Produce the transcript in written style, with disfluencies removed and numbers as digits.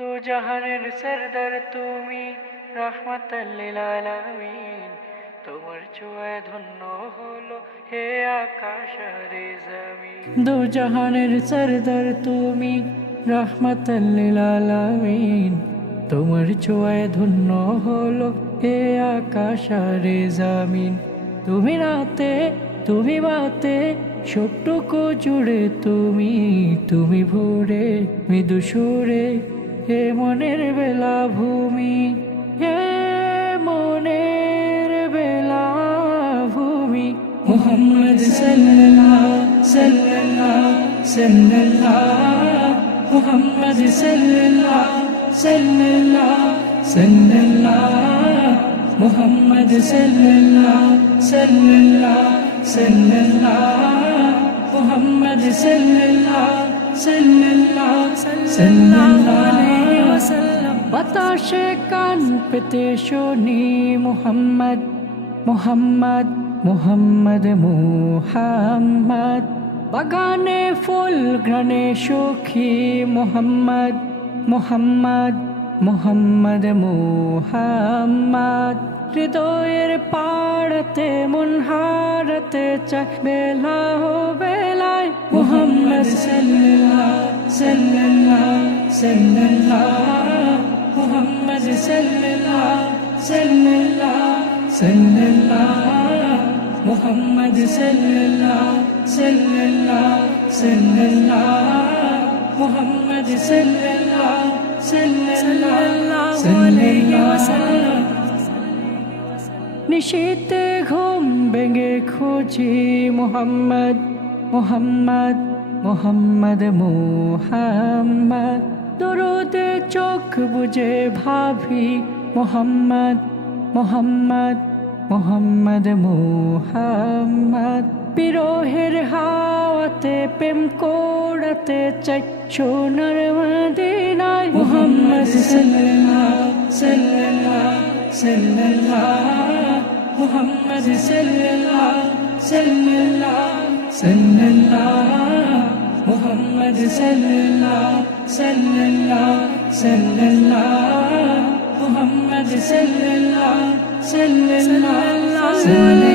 দু জাহানের সরদার তুমি, রাহমাতাল লিল আলামিন। তোমার ছোঁয়ায় ধন্য হলো হে আকাশ আর জমিন। দু জাহানের সরদার তুমি, রাহমাতাল লিল আলামিন। তোমার ছোঁয়ায় ধন্য হলো হে আকাশ আর জমিন। তুমি রাতে, তুমি বাতে, সবটুকু জুড়ে তুমি, তুমি ভোরে মৃদু সুরে, হে মনের বেলা ভূমি, হে মনের বেলা ভূমি। মুহাম্মদ সাল্লাল্লাহু সাল্লাল্লাহু সাল্লাল্লাহু, মুহাম্মদ সাল্লাল্লাহু সাল্লাল্লাহু সাল্লাল্লাহু, মুহাম্মদ সাল্লাল্লাহু সাল্লাল্লাহু সাল্লাল্লাহু, মুহাম্মদ সাল্লাল্লাহু সাল্লাল্লাহু সাল্লাল্লাহু ওয়াসাল্লাম। বাতাসে কান পেতে শুনি মুহাম্মদ মুহাম্মদ মুহাম্মদ মুহাম্মদ। বাগানে ফুল ঘ্রাণে সুখী মুহাম্মদ মুহাম্মদ মুহাম্মদ মুহাম্মদ। হৃদয়ের পাড়াতে মন হারাতে চায় বেলা ও বেলায় মুহাম্মদ সাল্লাল্লাহু সাল্লাল্লাহু সাল্লাল্লাহু, মুহাম্মদ সাল্লাল্লাহু সাল্লাল্লাহু সাল্লাল্লাহু, মুহাম্মদ সাল্লাল্লাহু সাল্লাল্লাহু সাল্লাল্লাহু, মুহাম্মদ সাল্লাল্লাহু সাল্লাল্লাহু আলাইহি ওয়াসাল্লাম। নিশীতে ঘুম ভেঙে খুঁজি মুহাম্মদ মুহাম্মদ মুহাম্মদ মুহাম্মদ। দরুদে চোখ বুজে ভাবি মুহাম্মদ মুহাম্মদ মুহাম্মদ মুহাম্মদ। বিরহের হাওয়াতে প্রেম কোড়াতে চাই সোনার মদিনায় মুহাম্মদ সাল্লাল্লাহু সাল্লাল্লাহু সাল্লাল্লাহু, মুহাম্মদ সাল্লাল্লাহু সাল্লাল্লাহু সাল্লাল্লাহু, মুহাম্মদ সাল্লাল্লাহু সাল্লাল্লাহু সাল্লাল্লাহু, মুহাম্মদ সাল্লাল্লাহু সাল্লাল্লাহু সাল্লাল্লাহু।